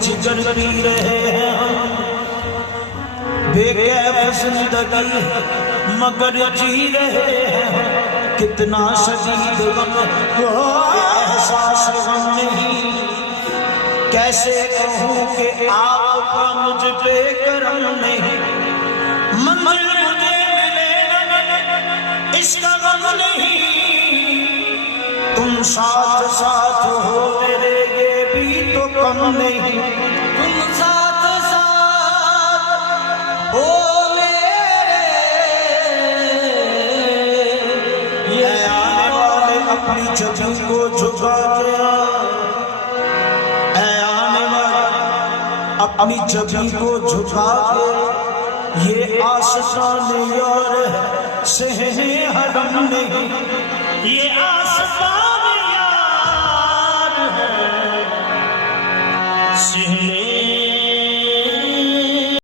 جگر پی رہے ہیں بے کیف زندگی مگر جی رہے ہیں کتنا شدید غم احساس غم نہیں کیسے کہوں کہ آپ کا مجھ پہ کرم نہیں منزل مجھے ملے اس کا غم نہیں تم ساتھ ساتھ ہو میرے یہ بھی تو کم نہیں تم ساتھ ساتھ ہو میرے یہ آنے والے اپنی جبی کو جھکا دیا اے آنے والے اپنی جبی کو جھکا کے یہ آستان یار سہنے حرم نہیں یہ آستان یار ہے سہنے